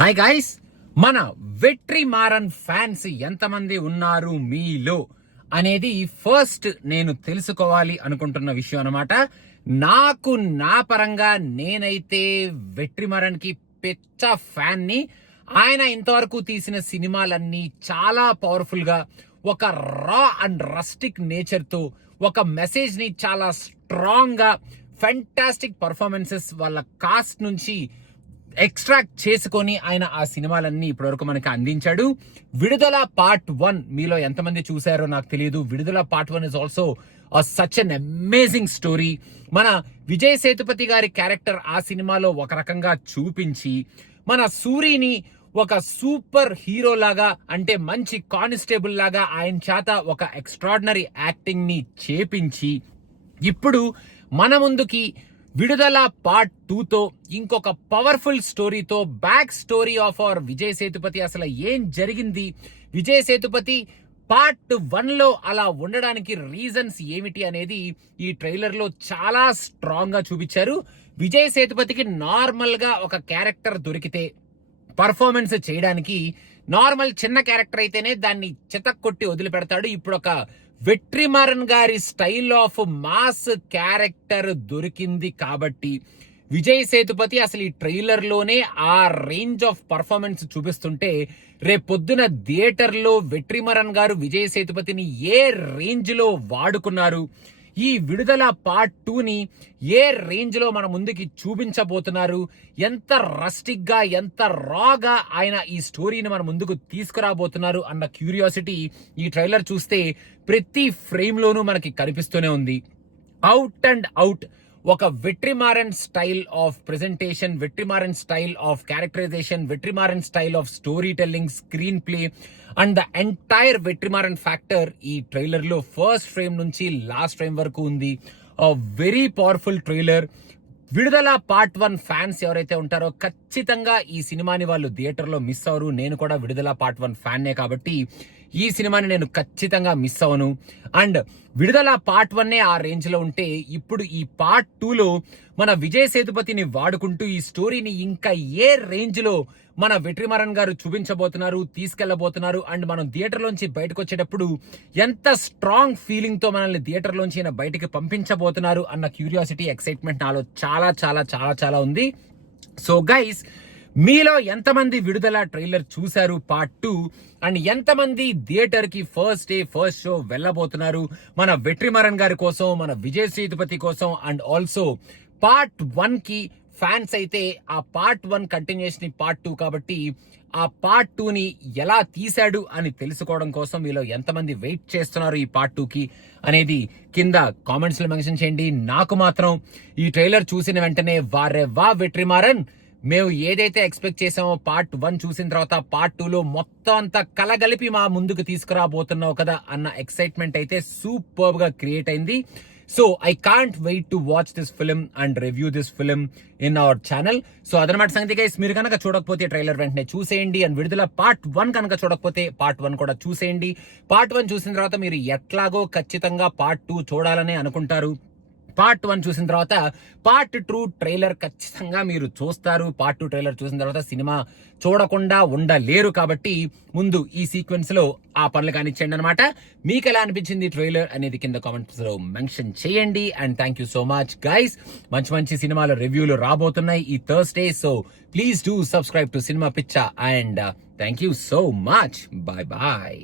Hi guys, మన Vetrimaaran fans ఎంతమంది ఉన్నారు మీలో అనేది ఫస్ట్ నేను తెలుసుకోవాలి అనుకుంటున్న విషయం అన్నమాట. నా పరంగా నేనైతే వెట్రిమారన్ కి పెద్ద ఫ్యాన్ ని. ఆయన ఇంతవరకు తీసిన సినిమాలన్నీ చాలా పవర్ఫుల్ గా, ఒక రా అండ్ రస్టిక్ నేచర్ తో, ఒక మెసేజ్ ని చాలా స్ట్రాంగ్ గా, ఫెంటాస్టిక్ పర్ఫార్మెన్సెస్ వాళ్ళ కాస్ట్ నుంచి ఎక్స్ట్రాక్ట్ చేసుకొని ఆయన ఆ సినిమాలన్నీ ఇప్పటివరకు మనకి అందించాడు. విడుదల పార్ట్ 1 మీలో ఎంతమంది చూసారో నాకు తెలియదు. విడుదల part 1 is also such an amazing story. మన విజయ్ సేతుపతి గారి క్యారెక్టర్ ఆ సినిమాలో ఒక రకంగా చూపించి, మన సూరిని ఒక సూపర్ హీరో లాగా, అంటే మంచి కానిస్టేబుల్ లాగా ఆయన చేత ఒక ఎక్స్ట్రాడినరీ యాక్టింగ్ ని చేపించి, ఇప్పుడు మన ముందుకి విడుదల పార్ట్ 2తో ఇంకొక పవర్ఫుల్ స్టోరీతో, back story of our Vijay Sethupathi. అసలు ఏం జరిగింది, విజయ్ సేతుపతి పార్ట్ 1లో అలా ఉండడానికి రీజన్స్ ఏమిటి అనేది ఈ ట్రైలర్ లో చాలా స్ట్రాంగ్ గా చూపించారు. విజయ్ సేతుపతికి నార్మల్ గా ఒక క్యారెక్టర్ దొరికితే పర్ఫార్మెన్స్ చేయడానికి, నార్మల్ చిన్న క్యారెక్టర్ అయితేనే దాన్ని చితక్కొట్టి వదిలిపెడతాడు. ఇప్పుడు ఒక వెట్రిమారన్ గారి స్టైల్ ఆఫ్ మాస్ క్యారెక్టర్ దొరికింది కాబట్టి విజయ్ సేతుపతి అసలు ఈ ట్రైలర్ లోనే ఆ రేంజ్ ఆఫ్ పర్ఫార్మెన్స్ చూపిస్తుంటే, రేపొద్దున థియేటర్ లో వెట్రిమారన్ గారు విజయ్ సేతుపతిని ఏ రేంజ్ లో వాడుకున్నారు, ఈ విడుదల పార్ట్ 2ని ఏ రేంజ్ లో మన ముందుకి చూపించబోతున్నారు, ఎంత రస్టిక్ గా, ఎంత రాగా ఆయన ఈ స్టోరీని మన ముందుకు తీసుకురాబోతున్నారు అన్న క్యూరియాసిటీ ఈ ట్రైలర్ చూస్తే ప్రతి ఫ్రేమ్ లోనూ మనకి కనిపిస్తూనే ఉంది. అవుట్ అండ్ అవుట్ ఒక Vetrimaaran style of presentation, Vetrimaaran style of characterization, Vetrimaaran style of story telling, screen play and the entire Vetrimaaran factor ఈ ట్రైలర్ లో ఫస్ట్ ఫ్రేమ్ నుంచి లాస్ట్ ఫ్రేమ్ వరకు ఉంది. Very powerful trailer. Vidudala part 1 fans ఎవరైతే ఉంటారో ఖచ్చితంగా ఈ సినిమాని వాళ్ళు థియేటర్ లో మిస్ అవరు. నేను కూడా విడుదల పార్ట్ 1 ఫ్యాన్నే కాబట్టి ఈ సినిమాని నేను ఖచ్చితంగా మిస్ అవను. అండ్ విడుదల పార్ట్ 1 ఆ రేంజ్ లో ఉంటే, ఇప్పుడు ఈ పార్ట్ 2లో మన విజయ్ సేతుపతిని వాడుకుంటూ ఈ స్టోరీని ఇంకా ఏ రేంజ్ లో మన వెట్రిమారన్ గారు చూపించబోతున్నారు, తీసుకెళ్లబోతున్నారు, అండ్ మనం థియేటర్ లోంచి బయటకు వచ్చేటప్పుడు ఎంత స్ట్రాంగ్ ఫీలింగ్ తో మనల్ని థియేటర్ లోంచి బయటకి పంపించబోతున్నారు అన్న క్యూరియాసిటీ, ఎక్సైట్మెంట్ నాలో చాలా చాలా చాలా చాలా ఉంది. సో గైస్, మీలో ఎంతమంది విడుదల ట్రైలర్ చూశారు పార్ట్ 2, అండ్ ఎంతమంది థియేటర్ కి ఫస్ట్ డే ఫస్ట్ షో వెళ్ళబోతున్నారు మన వెట్రిమారన్ గారి కోసం, మన విజయ్ సేతుపతి కోసం, అండ్ ఆల్సో పార్ట్ 1 కి ఫ్యాన్స్ అయితే ఆ పార్ట్ 1 కంటిన్యూషన్ పార్ట్ 2 కాబట్టి ఆ పార్ట్ 2ని ఎలా తీశాడు అని తెలుసుకోవడం కోసం మీలో ఎంతమంది వెయిట్ చేస్తున్నారు ఈ పార్ట్ 2కి అనేది కింద కామెంట్స్ లో మెన్షన్ చేయండి. నాకు మాత్రం ఈ ట్రైలర్ చూసిన వెంటనే వారే వా వెట్రిమారన్, మేము ఏదైతే ఎక్స్పెక్ట్ చేసామో పార్ట్ 1 చూసిన తర్వాత పార్ట్ 2లో మొత్తం అంతా కలగలిపి మా ముందుకు తీసుకురాబోతున్నావు కదా అన్న ఎక్సైట్మెంట్ అయితే సూపర్ గా క్రియేట్ అయింది. So I can't wait to watch this film and review this film in our channel. So అదనమాట సంగతి గైస్. మీరు కనుక చూడకపోతే ట్రైలర్ వెంటనే చూసేయండి. అండ్ విడుదల పార్ట్ 1 కనుక చూడకపోతే పార్ట్ 1 కూడా చూసేయండి. పార్ట్ 1 చూసిన తర్వాత మీరు ఎట్లాగో ఖచ్చితంగా పార్ట్ 2 చూడాలనే అనుకుంటారు. పార్ట్ 1 చూసిన తర్వాత పార్ట్ 2 ట్రైలర్ ఖచ్చితంగా మీరు చూస్తారు. పార్ట్ 2 ట్రైలర్ చూసిన తర్వాత సినిమా చూడకుండా ఉండలేరు. కాబట్టి ముందు ఈ సీక్వెన్స్ లో ఆ పనులు కానిచ్చేయండి అనమాట. మీకు ఎలా అనిపించింది ట్రైలర్ అనేది కింద కామెంట్స్ లో మెన్షన్ చేయండి. And thank you so much guys. మంచి మంచి సినిమాల రివ్యూలు రాబోతున్నాయి ఈ Thursday. So please do subscribe to సినిమా పిచ్చా. And thank you so much. Bye bye.